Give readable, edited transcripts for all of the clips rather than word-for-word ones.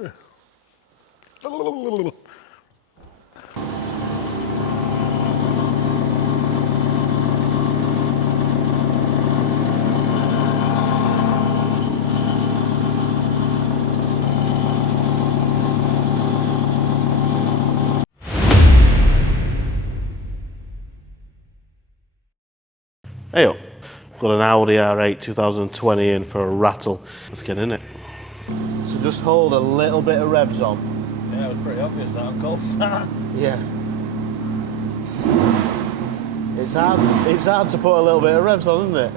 Hey up, got an Audi R8 2020 in for a rattle. Let's get in it. So just hold a little bit of revs on. Yeah, it was pretty obvious that on cold start. Yeah. It's hard to put a little bit of revs on, isn't it?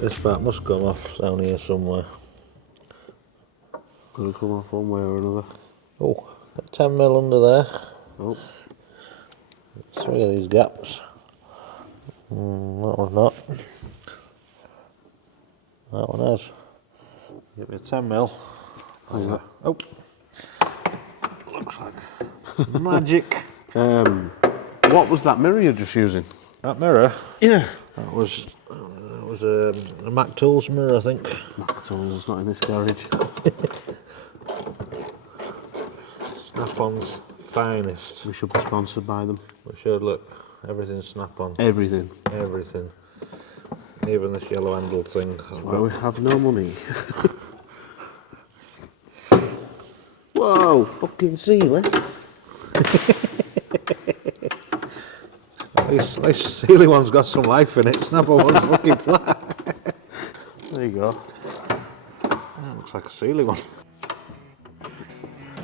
This part must come off down here somewhere. It's going to come off one way or another. Oh, got 10 mil under there. Oh. 3 of these gaps. That one's not. That one has. Give me a 10 mil. Oh. Looks like magic. What was that mirror you're just using? That mirror? Yeah. That was a Mac Tools mirror, I think. Mac Tools, not in this garage. Snap-on's finest. We should be sponsored by them. We should, look. Everything's Snap-on. Everything. Everything. Even this yellow handled thing. That's why we have no money. Whoa, fucking ceiling. At least Sealy one's got some life in it. Snap-on one's fucking flat. There you go. That looks like a Sealy one.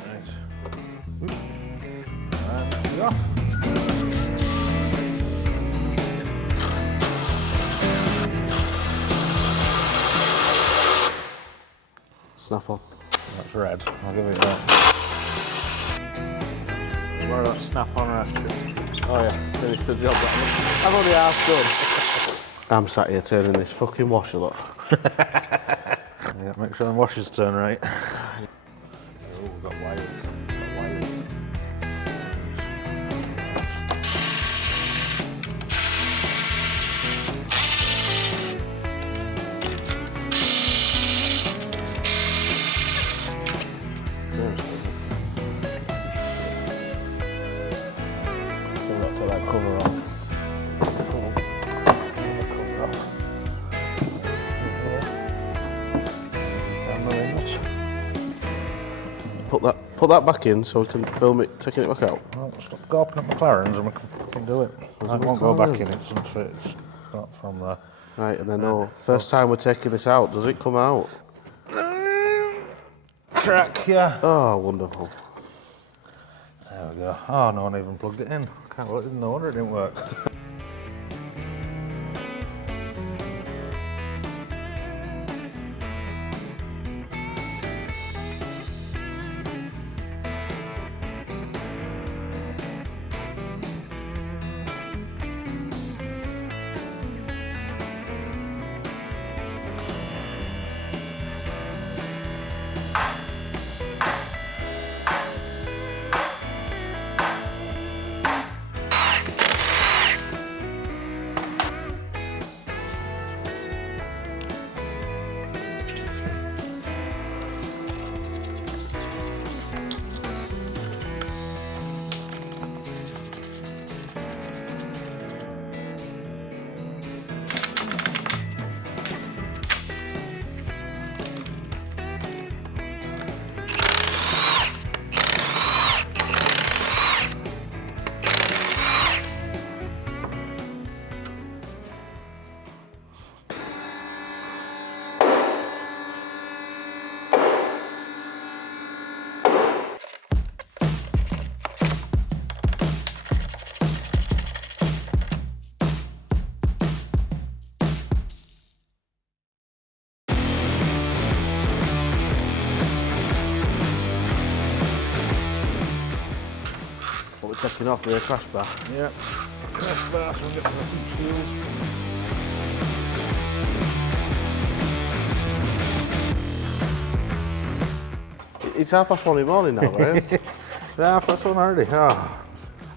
Nice. And off. Snap on. That's red. I'll give it that. Where that snap-on ratchet? Oh yeah, finished the job. I've only half done. I'm sat here turning this fucking washer, look. Yeah, make sure the washers turn right. Oh, we've got wires. Take that cover off. Put that back in so we can film it, taking it back out. Well, stop gawping at McLarens and we can fucking do it. There's It a won't go back McLaren. in, it's unfit. It's not from there. Right, and then first time we're taking this out, does it come out? Crack, yeah. Oh, wonderful. There we go. Oh, no one even plugged it in. No wonder it didn't work. taking off rear crash bar. Yeah. Crash bar, so we'll get some shields. It's 1:30 in the morning now, right? Yeah, first one already. Oh, I'll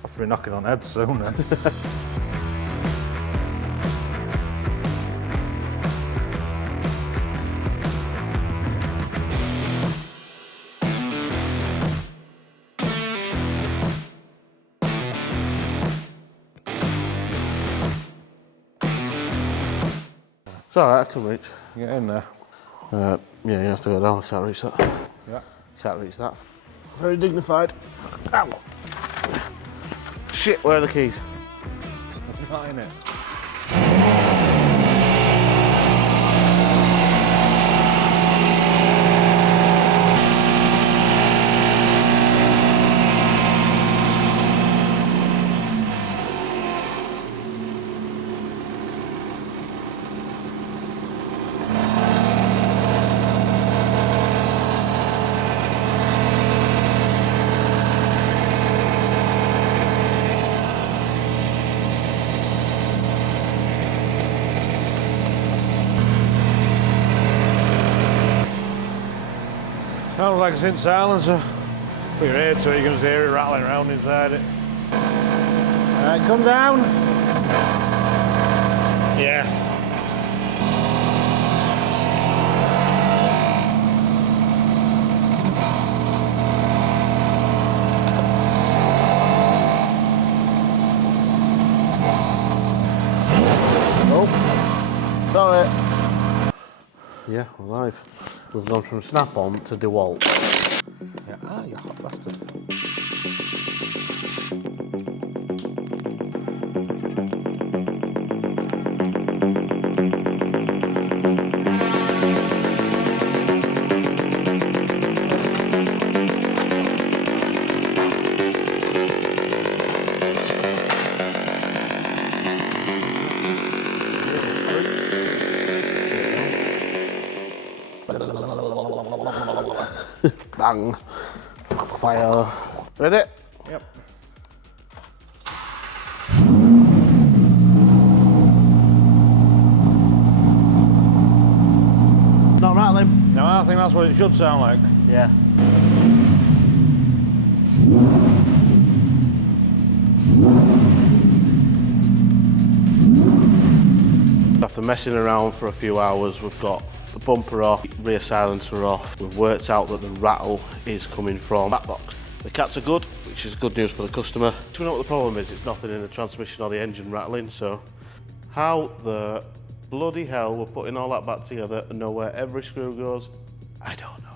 have to be knocking on heads soon then. It's alright, I can reach. Get in there. Yeah, you have to go down, I can't reach that. Yeah. Can't reach that. Very dignified. Ow! Shit, where are the keys? Not in it. Sounds like it's in silencer. Put your ear to it, you can just hear it rattling around inside it. Alright, come down. Yeah. Oh, sorry. Yeah, we're live. We've gone from snap-on to DeWalt. Yeah, you hot bastard. Bang. Fire. Ready? Yep. Not rattling. No, I think that's what it should sound like. Yeah. After messing around for a few hours, we've got the bumper off, rear silencer off. We've worked out that the rattle is coming from that box. The cats are good, which is good news for the customer. Do you know what the problem is? It's nothing in the transmission or the engine rattling, so how the bloody hell we're putting all that back together and know where every screw goes, I don't know.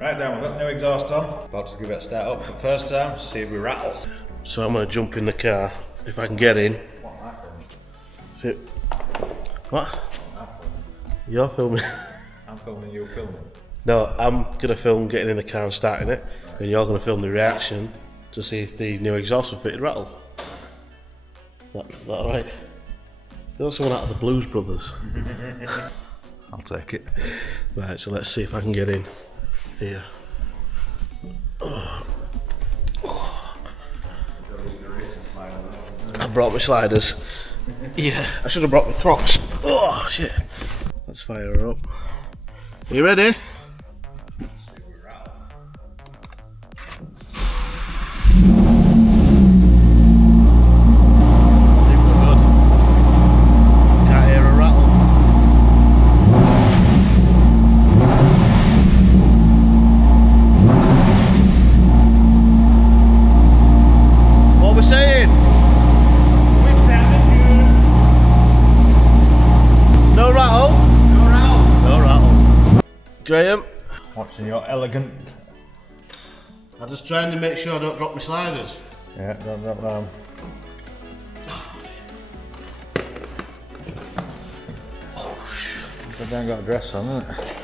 Right then, we've got the new exhaust on. About to give it a start up for the first time, see if we rattle. So I'm going to jump in the car, if I can get in. See, what? You're filming. I'm filming, you're filming. No, I'm gonna film getting in the car and starting it, and you're gonna film the reaction to see if the new exhaust will fitted rattles. Is that alright? You're someone out of the Blues Brothers. I'll take it. Right, so let's see if I can get in here. I brought my sliders. Yeah, I should have brought my Crocs. Oh shit. Let's fire her up. Are you ready? Graham? Watching your elegant. I'm just trying to make sure I don't drop my sliders. Yeah, don't drop them. Oh shit. I've then got a dress on, isn't it?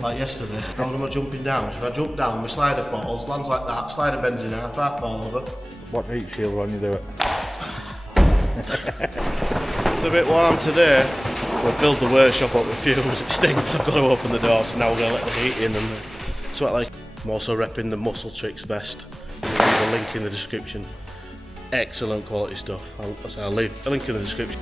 Like yesterday, how am I jumping down? So if I jump down, my slider falls, lands like that, slider bends in half, I fall over. What heat shield when you do it? It's a bit warm today. We've filled the workshop up with fumes, it stinks, I've got to open the door, so now we're going to let the heat in and sweat like. I'm also repping the Muscle Tricks vest, there's a link in the description. Excellent quality stuff, I'll leave a link in the description.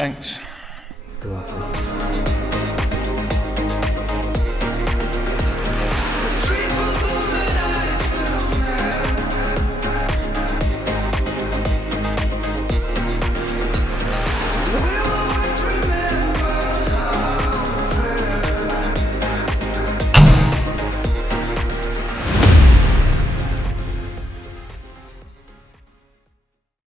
Thanks.